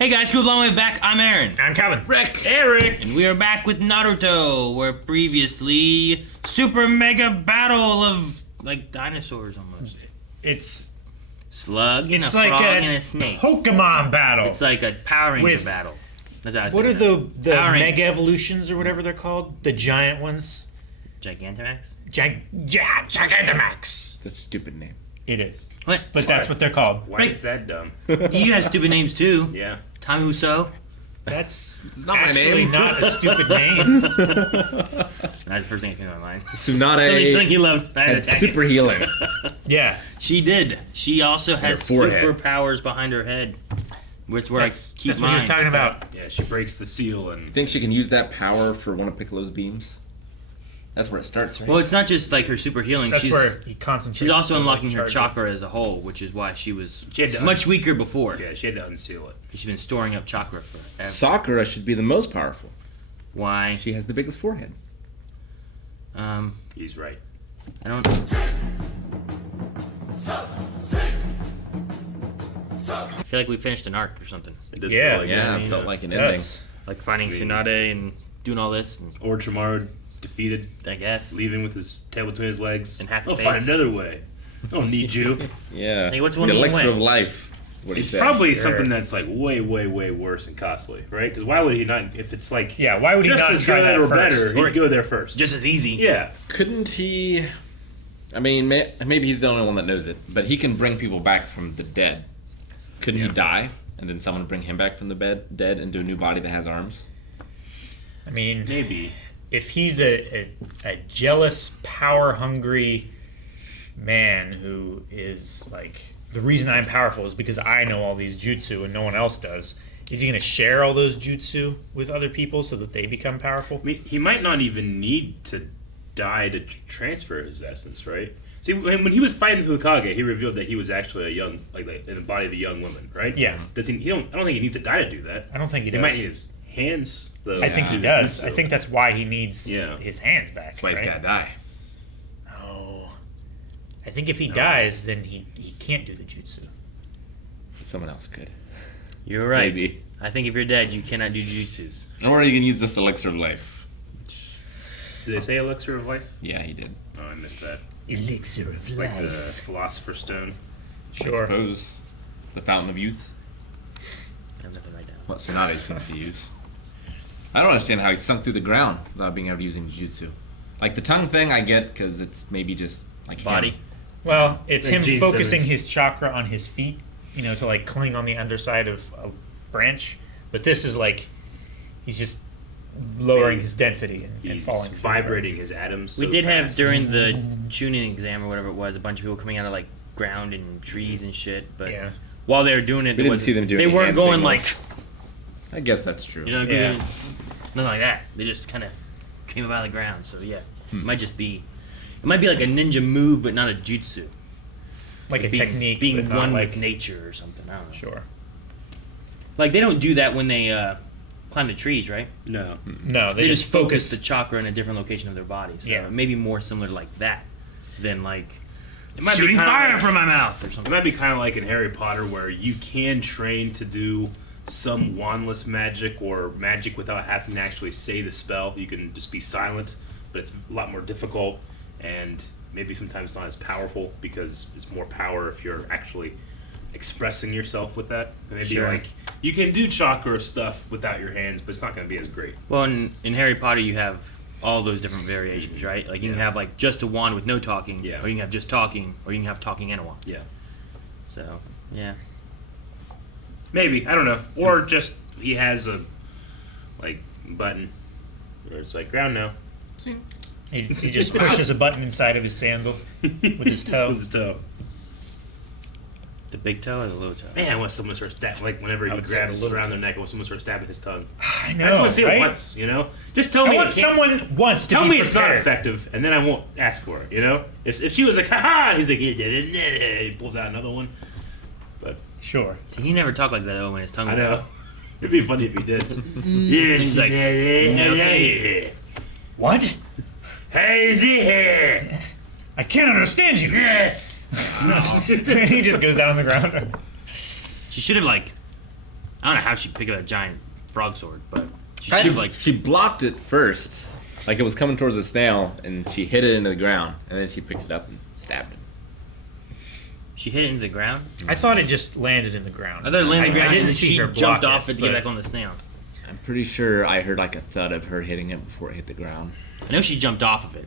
Hey guys, cool long way back. I'm Aaron. I'm Calvin. Rick. Eric. And we are back with Naruto, where previously super mega battle of like dinosaurs almost. It's Slug and a like frog a and a snake. Pokemon battle. It's like a Power Ranger With- battle. That's what I was What are thinking the Power Ranger. mega evolutions or whatever they're called? The giant ones? Gigantamax? Gigantamax. That's a stupid name. It is. What? But that's what they're called. Why Rick. is that dumb? You have stupid names too. Yeah. Tommy Wiseau. That's not my actually name. not a stupid name. That's the first thing that came to my mind. Tsunade Something you loved. had super healing. Yeah. She did. She also has forehead. superpowers behind her head. Which where That's, I keep that's what he mine. was talking about. Yeah, she breaks the seal and Think she can use that power for one of Piccolo's beams? That's where it starts, right? Well, it's not just like her super healing. That's she's where he concentrates. she's also on, unlocking like, her charging. chakra as a whole, which is why she was She had to much weaker before. yeah, she had to unseal it. She's been storing up chakra forever. Sakura should be the most powerful. Why? She has the biggest forehead. He's right. I don't. I feel like we finished an arc or something. It does Yeah, feel like Yeah, it it felt like an It ending. does. Like finding I mean- Tsunade and doing all this, and Orochimaru defeated, I guess. leaving with his tail between his legs. And half a I'll face. find another way. I don't need you. Yeah. Hey, what's the one mean elixir way? of life is what he It's said. probably Sure. something that's like way, way, way worse and costly, right? Because why would he not? If it's like Yeah, why would he just not as try good that or first? better, Or- he'd go there first. Just as easy. yeah. Couldn't he... I mean, maybe he's the only one that knows it, but he can bring people back from the dead. Couldn't he die, and then someone bring him back from the dead into a new body that has arms? I mean, Maybe. if he's a jealous, power-hungry man who is like, the reason I'm powerful is because I know all these jutsu and no one else does, is he going to share all those jutsu with other people so that they become powerful? I mean, he might not even need to die to transfer his essence, right? See, when he was fighting the Hokage, he revealed that he was actually a young, like in the body of a young woman, right? Yeah. Does he? I don't think he needs to die to do that. I don't think he He does. might need his hands, though. I think to he do the does. jutsu. I think that's why he needs Yeah. his hands back. That's why he's right? gotta die. Oh. I think if he dies, then he can't do the jutsu. Someone else could. You're right. Maybe. I think if you're dead, you cannot do jutsus. Or you can use this elixir of life. Did they say elixir of life? Yeah, he did. Oh, I missed that. Elixir of Like the Philosopher's Stone. I Sure. suppose. The Fountain of Youth. I have nothing right now. What Tsunade seems to use. I don't understand how he sunk through the ground without being able to use any jutsu. Like the tongue thing, I get because it's maybe just like Body. him. Well, it's Like him Gene focusing Simmons. his chakra on his feet, to like cling on the underside of a branch. But this is like, he's just lowering his density and He's falling through the vibrating his atoms. We so did have fast. during the tuning exam or whatever it was, a bunch of people coming out of like ground and trees and shit. But Yeah. while they were doing it, We didn't see them doing They any weren't hand going signals. like I guess that's true. doing Yeah. nothing like that. They just kind of came up out of the ground. So yeah, Hmm. it might be like a ninja move, but not a jutsu. like a being, technique, being but not one like with nature or something. I don't know. Sure. Like they don't do that when they climb the trees, right? No. No, They just focus the chakra in a different location of their body. So Yeah. maybe more similar to like that than like It might shooting be kinda fire like- from my mouth or It something. might be kind of like in Harry Potter where you can train to do some wandless magic or magic without having to actually say the spell. You can just be silent, but it's a lot more difficult and maybe sometimes not as powerful because it's more power if you're actually expressing yourself with that. And maybe Sure. like you can do chakra stuff without your hands, but it's not going to be as great. Well, in Harry Potter, you have all those different variations, right? Like you can Yeah. have like just a wand with no talking, Yeah. or you can have just talking, or you can have talking and a wand. Yeah. So yeah, Maybe, I don't know. Or just he has a like button where it's like ground now. He just pushes a button inside of his sandal with his toe. With his toe. the big toe or the little toe. Man, I want someone to start stabbing. Like whenever he would say grabs the little around their neck, I want someone to start stabbing his tongue. I I know, just want to see right? it once, you know. Just tell I me. want it can't- someone once to Tell be me it's not prepared. effective, and then I won't ask for it. You know. If she was like, "Ha ha," he's like, he pulls out another one. But Sure. See, he never talked like that though when his tongue I was know out. it'd be funny if he did. He's like, yeah. What? Hey, I can't understand you. he just goes down on the ground. She should have like I don't know how she picked up a giant frog sword, but she Kind should of like. she blocked it first, like it was coming towards the snail, and she hit it into the ground, and then she picked it up and stabbed it. She hit it into the ground. I thought it just landed in the ground. I thought it landed on the ground I didn't and see she her jumped block off it to get but- back on the snail. I'm pretty sure I heard like a thud of her hitting it before it hit the ground. I know she jumped off of it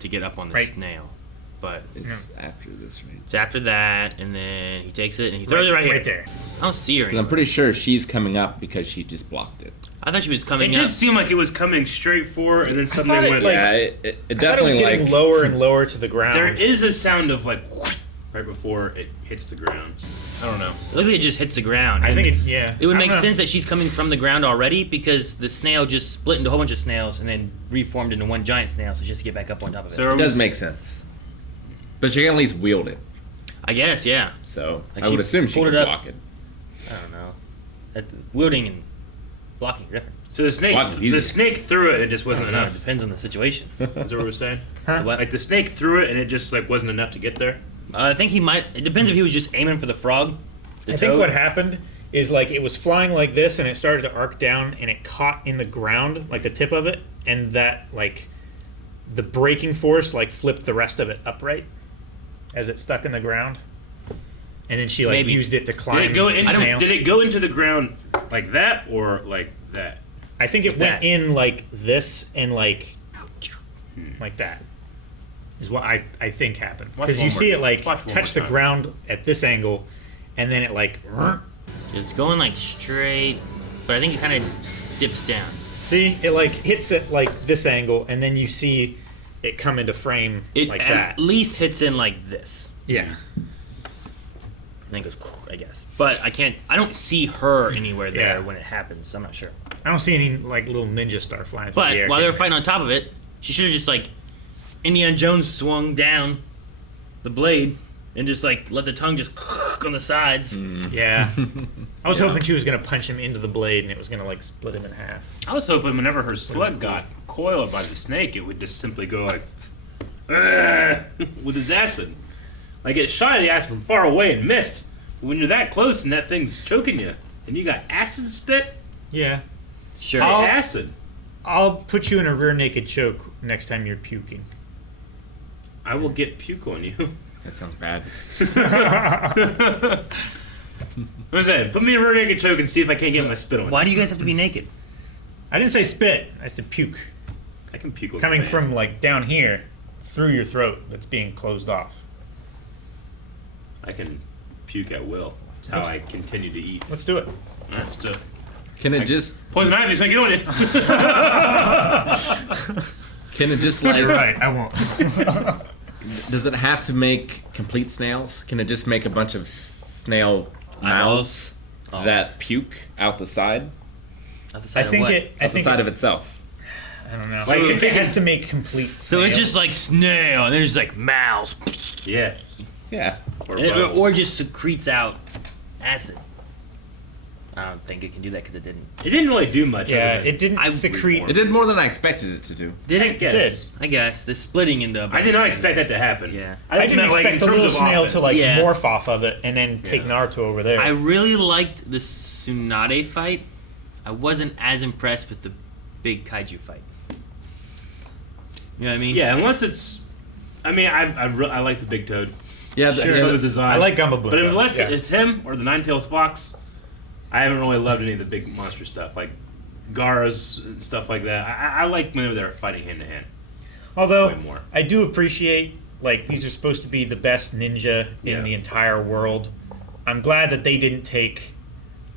to get up on the Right. snail, but It's after this, right? it's after that, and then he takes it and he throws it right here. Right there. I don't see her. 'Cause I'm Anymore. pretty sure she's coming up because she just blocked it. I thought she was It coming did up. seem like it was coming straight for her, and then suddenly thought it, went. like- Yeah, it I thought it was definitely getting like lower and lower to the ground. there is a sound of like right before it hits the ground. I don't know. It looks like it just hits the ground. I and think yeah. it would I make don't know. sense that she's coming from the ground already because the snail just split into a whole bunch of snails and then reformed into one giant snail, so just to get back up on top of it. So it does make sense. But she can at least wield it, I guess, yeah. so Like I would she assume she pulled could it up. block it. I don't know. Wielding and blocking are different. So the snake, Block is easier. the snake threw it. It just wasn't I don't know, enough. it depends on the situation. Is that what we're saying? Huh? What? Like the snake threw it, and it just like wasn't enough to get there. I think he might. It depends if he was just aiming for the frog. The I think toad. what happened is like it was flying like this and it started to arc down and it caught in the ground, like the tip of it, and that like the braking force like flipped the rest of it upright as it stuck in the ground. And then she like Maybe. used it to Did climb it go the into? snail. Did it go into the ground like that or like that? I think it Like went that. in like this and like that. Is what I think happened. Watch Because one you more- see it like watch one touch more the time. ground at this angle and then it like It's going like straight, but I think it kind of dips down. see it like hits it like this angle and then you see it come into frame It like at that. least hits in like this. Yeah. And then goes, I guess. But I can't. I don't see her anywhere there Yeah. when it happens. So I'm not sure. I don't see any like little ninja star flying through But the air. while they were fighting on top of it, she should have just like Indiana Jones swung down the blade and just like let the tongue just on the sides. Yeah. I was Yeah. hoping she was gonna punch him into the blade and it was gonna like split him in half. I was hoping whenever her slug got coiled by the snake, it would just simply go like with his acid. Like it shot at the acid from far away and missed. But when you're that close and that thing's choking you, and you got acid spit, Yeah. Sure. Oh. acid. I'll put you in a rear naked choke next time you're puking. I will get puke on you. That sounds bad. What is that? Put me in a rear naked choke and see if I can't get my spit on. Why do you guys have to be naked? I didn't say spit, I said puke. I can puke on Coming the from like down here through your throat that's being closed off. I can puke at will. It's how I continue to eat. Let's do it. Alright, let's do it. Can it just Poison ivy's gonna get on you. like You're right, I won't. does it have to make complete snails? Can it just make a bunch of snail mouths Oh. that puke out the side? Out the I side of think what? it. I Out the think side it, of itself. I don't know. Like, So if it it has can- to make complete. So it's snails. just like snail, and then it's like mouse, Yeah. Yeah. Or and both. or just secretes out acid. I don't think it can do that because it didn't. It didn't really do much. Yeah, other than- it didn't I- secrete. It did more than I expected it to do. Did I it? guess. I guess the splitting into. I did not expect that to happen. Yeah. I just didn't meant, like, in expect the terms little of snail offense. to like Yeah. morph off of it and then take Yeah. Naruto over there. I really liked the Tsunade fight. I wasn't as impressed with the big kaiju fight. You know what I mean? Yeah, unless it's. I mean, I like the big toad. Yeah, Sure, yeah, it was design. I like Gumbo But unless yeah. it's him or the Nine-Tailed Fox, I haven't really loved any of the big monster stuff, like Gara's and stuff like that. I like whenever they're fighting hand to hand. Although way more. I do appreciate like these are supposed to be the best ninja Yeah. in the entire world. I'm glad that they didn't take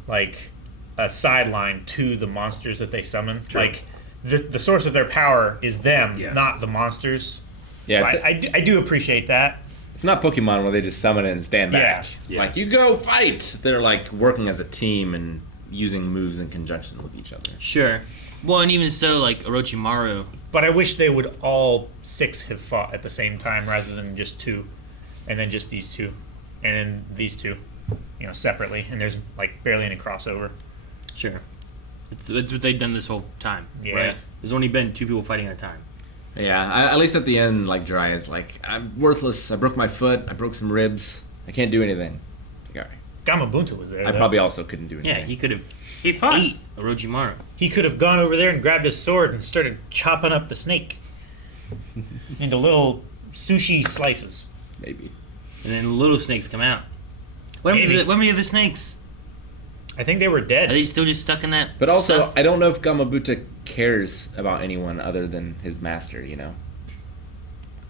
like a sideline to the monsters that they summon. True. Like the source of their power is them, Yeah. not the monsters. yeah. So It's, I do appreciate that. it's not Pokemon where they just summon it and stand back. Yeah. It's Yeah. like you go fight. They're like working as a team and using moves in conjunction with each other. Sure. Well, and even so, like Orochimaru. But I wish they would all 6 have fought at the same time rather than just 2, and then just these 2, and then these 2, separately. And there's like barely any crossover. Sure. It's what they've done this whole time. Yeah. Right? There's only been 2 people fighting at a time. Yeah, at least at the end, like Jiraiya's like, I'm worthless. I broke my foot. I broke some ribs. I can't do anything. It's like, all right. Gamabunta was there. I though. probably also couldn't do anything. Yeah, he could have He fought. ate Orochimaru. He could have gone over there and grabbed his sword and started chopping up the snake into little sushi slices. Maybe. And then little snakes come out. What Maybe. are the other snakes? I think they were Are dead. they still just stuck in that? But also, stuff? I don't know if Gamabuta cares about anyone other than his master, you know?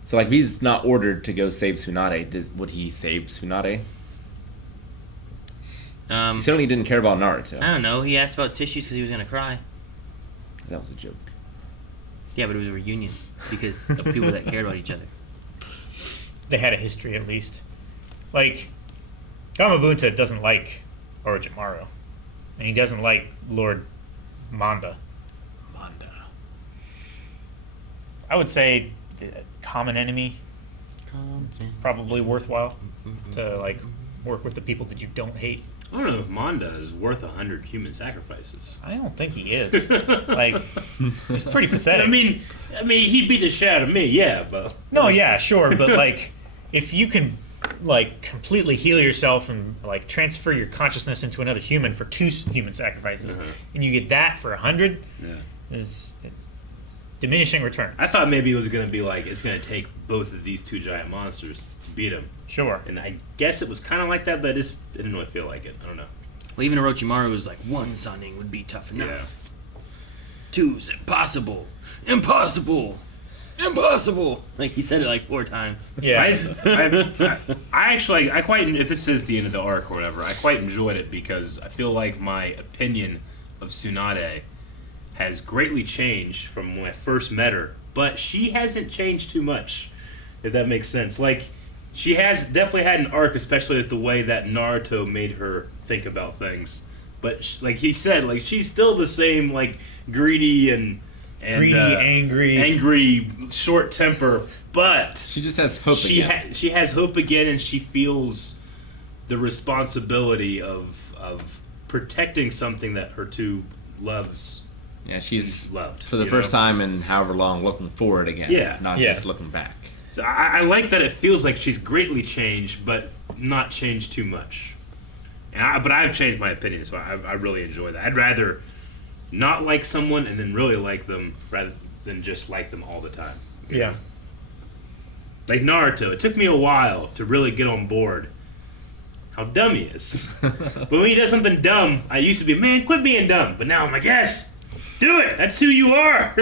So, like, if he's not ordered to go save Tsunade, would he save Tsunade? He certainly didn't care about Naruto. I don't know. He asked about tissues because he was gonna cry. That was a joke. Yeah, but it was a reunion because of people that cared about each other. They had a history at least. Like, Gamabunta doesn't like Orochimaru. And he doesn't like Lord Manda. I would say common enemy, probably worthwhile to like work with the people that you don't hate. I don't know if Manda is worth 100 human sacrifices. I don't think he is. Like, it's pretty pathetic. I mean, he beat the shit out of me, yeah, but No, yeah, sure, but like, if you can like completely heal yourself and like transfer your consciousness into another human for 2 human sacrifices, and you get that for 100, yeah. it's diminishing return. I thought maybe it was gonna be like it's gonna take both of these 2 giant monsters to beat him, Sure. and I guess it was kind of like that, but it didn't really feel like it. I don't know. Well, even Orochimaru was like, 1 Sannin would be tough enough. Yeah. 2's impossible. Impossible. Impossible. Like, he said it like 4 times. Yeah. I actually, I quite, if this is the end of the arc or whatever, I quite enjoyed it because I feel like my opinion of Tsunade has greatly changed from when I first met her, but she hasn't changed too much, if that makes sense. Like, she has definitely had an arc, especially with the way that Naruto made her think about things. But like he said, like she's still the same, like greedy and angry, short temper. But She just has hope again. she has hope again, and she feels the responsibility of protecting something that her 2 loves. Yeah, she's loved for the you first know? time in however long looking forward again. Yeah. Not Yeah. just looking back. So I like that it feels like she's greatly changed, but not changed too much. But I've changed my opinion, so I really enjoy that. I'd rather not like someone and then really like them rather than just like them all the time. Yeah. Like Naruto, it took me a while to really get on board how dumb he is. But when he does something dumb, I used to be, man, quit being dumb. But now I'm like, yes, do it. That's who you are.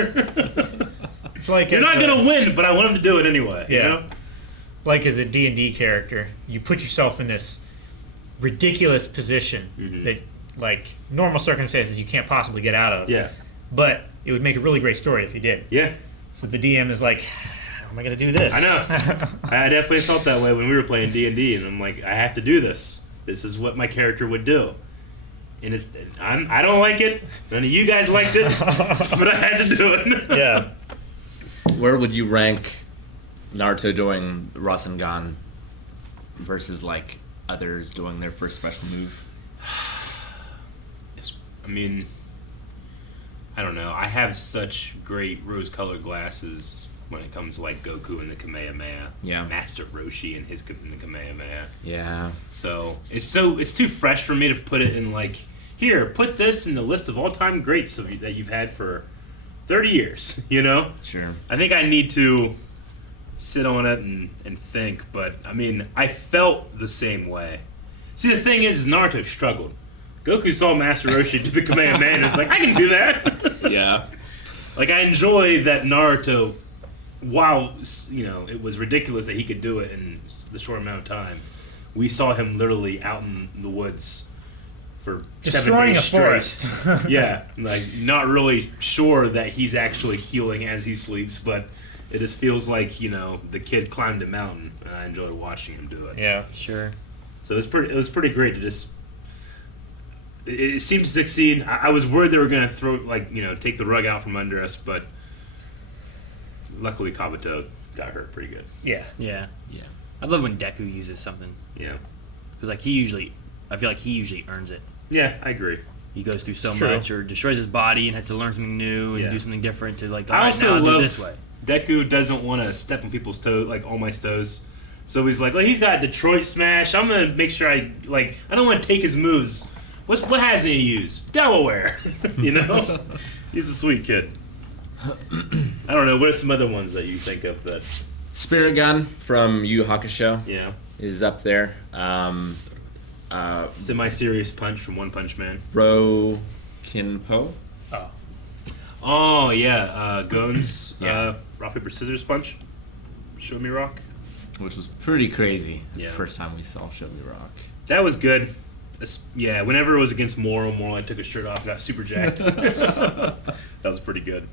It's like You're not going to win, but I want him to do it anyway. Yeah. You know? like as a D&D character, you put yourself in this ridiculous position that, like, normal circumstances you can't possibly get out of. Yeah. But it would make a really great story if you did. Yeah. So the DM is like, how am I going to do this? I know. I definitely felt that way when we were playing D&D, and I'm like, I have to do this. This is what my character would do. And I don't like it. None of you guys liked it, but I had to do it. Yeah. Where would you rank Naruto doing Rasengan versus like others doing their first special move? I mean, I don't know. I have such great rose-colored glasses when it comes to like Goku and the Kamehameha. Yeah. Master Roshi and the Kamehameha. Yeah. So it's too fresh for me to put it in like, here, put this in the list of all-time greats that you've had for 30 years, you know? Sure. I think I need to sit on it and think, but I mean, I felt the same way. See, the thing is Naruto struggled. Goku saw Master Roshi do the Kamehameha and was like, I can do that. Yeah. Like, I enjoy that Naruto, while, you know, it was ridiculous that he could do it in the short amount of time, we saw him literally out in the woods for 7 Destroying days a straight. forest. Yeah, like, not really sure that he's actually healing as he sleeps, but it just feels like, you know, the kid climbed a mountain, and I enjoyed watching him do it. Yeah. Sure. So it was pretty great to just. It seemed to succeed. I was worried they were going to throw, like, you know, take the rug out from under us, but luckily Kabuto got hurt pretty good. Yeah. Yeah. Yeah. I love when Deku uses something. Yeah. Because, like, I feel like he usually earns it. Yeah, I agree. He goes through so True. much or destroys his body and has to learn something new and Yeah. do something different to, like, I all right, also now I'll do love it this way. Deku doesn't want to step on people's toes, like all my toes. So he's like, well, he's got Detroit Smash. I'm gonna make sure I don't want to take his moves. What hasn't he used? Delaware. You know? He's a sweet kid. I don't know. What are some other ones that you think of that? Spirit Gun from Yu Yu Hakusho Yeah. is up there. Semi-serious punch from One Punch Man. Ro Kinpo. Oh. Oh yeah, Gon's Yeah. rock paper scissors punch. Show me rock. Which was pretty crazy. Yeah. The first time we saw Show Me Rock. That was good. Yeah, whenever it was against Moro like took his shirt off and got super jacked. That was pretty good.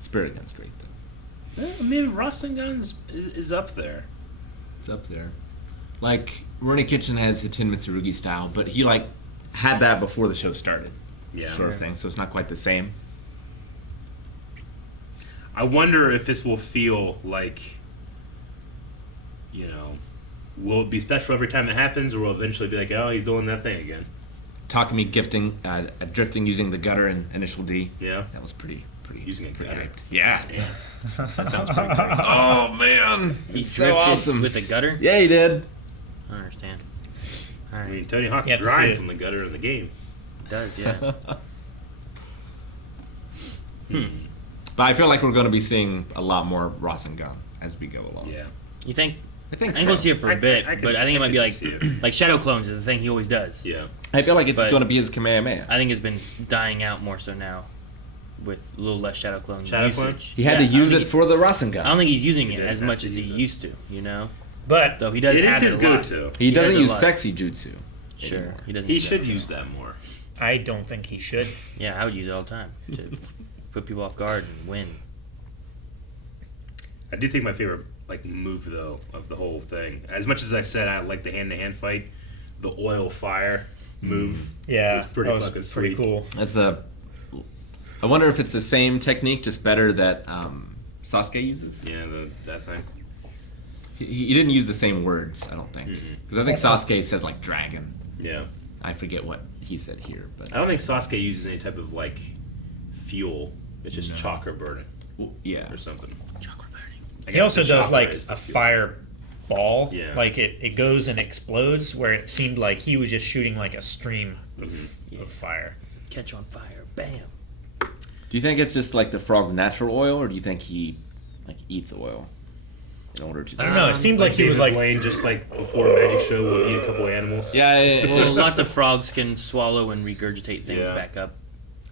Spirit Gun's great though. I mean, Rasengan is up there. It's up there. Like Rurouni Kenshin has Hitin Mitsurugi style, but he had that before the show started. Yeah. Sort of thing. So it's not quite the same. I wonder if this will feel like, will it be special every time it happens, or will it eventually be like, oh, he's doing that thing again? Takumi drifting using the gutter and initial D. Yeah. That was pretty Using a pretty gutter. hyped. Yeah. That sounds pretty great. Oh man. He It's drifted so awesome. with the gutter? Yeah, he did. I don't understand. I Alright. mean, Tony Hawk You have to grinds see it. on the gutter in the game. It does, yeah. But I feel like we're going to be seeing a lot more Rasengan as we go along. Yeah. You think? I think I ain't gonna so. see it for a bit, I could- but I think it might be I like could see it. Shadow Clones is the thing he always does. Yeah. I feel like it's But- going to be his Kamehameha. I think it's been dying out more so now, with a little less Shadow Clone Shadow usage. Clone? He had to Yeah, I don't use think it for the Rasengan. I don't think he's using He it did as have much to as he use it. used to. You know, But though he does. It is have his it a lot. go-to. He doesn't has a use lot. sexy jutsu. Sure, anymore. he doesn't. He use should that. use that more. I don't think he should. Yeah, I would use it all the time to put people off guard and win. I do think my favorite move though of the whole thing, as much as I said I like the hand-to-hand fight, the oil fire move. Yeah, is pretty that was fucking pretty sweet. cool. That's I wonder if it's the same technique, just better, that Sasuke uses. Yeah, that thing. He didn't use the same words, I don't think. Because I think Sasuke says dragon. Yeah. I forget what he said here, but I don't think Sasuke uses any type of fuel. It's just No. chakra burning yeah. or something. Chakra burning. I He guess also the does chakra is the a fuel. fire ball. Yeah. It goes and explodes, where it seemed like he was just shooting a stream of fire. Catch on fire, bam. Do you think it's just the frog's natural oil, or do you think he eats oil in order to? I don't know. It seemed like he was David Blaine, just before a magic show, will eat a couple animals. Yeah. Well, lots of frogs can swallow and regurgitate things Yeah. back up.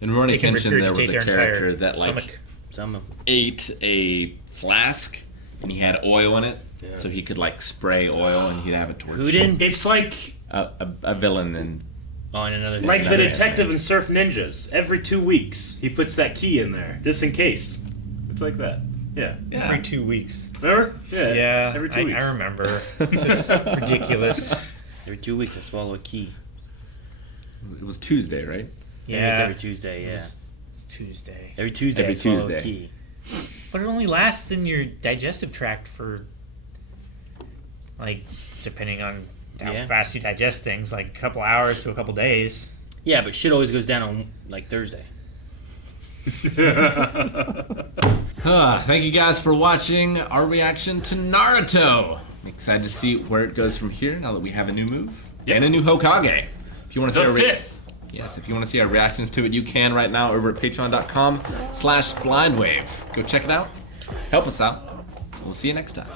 In Rurouni They can Kenshin, there was regurgitate a their character entire that stomach. Some of them. ate a flask and he had oil in it, Yeah. so he could spray oil and he'd have a torch. Who didn't? It's like A villain in. Oh, and another. the Another detective anime. in Surf Ninjas. Every 2 weeks, he puts that key in there, just in case. It's like that. Yeah. Every 2 weeks. Remember? Yeah. Yeah, Every 2 weeks. I remember. It's just ridiculous. Every 2 weeks, I swallow a key. It was Tuesday, right? I think Yeah, it's every Tuesday. Yeah. It's Tuesday. Every Tuesday, Every I swallow Tuesday. a key. But it only lasts in your digestive tract for, depending on how Yeah. fast you digest things, a couple hours to a couple days. Yeah, but shit always goes down on Thursday. Thank you guys for watching our reaction to Naruto. I'm excited to see where it goes from here now that we have a new move and a new Hokage. If you want to see The our fifth. Yes, if you want to see our reactions to it, you can right now over at patreon.com/blindwave. Go check it out. Help us out. We'll see you next time.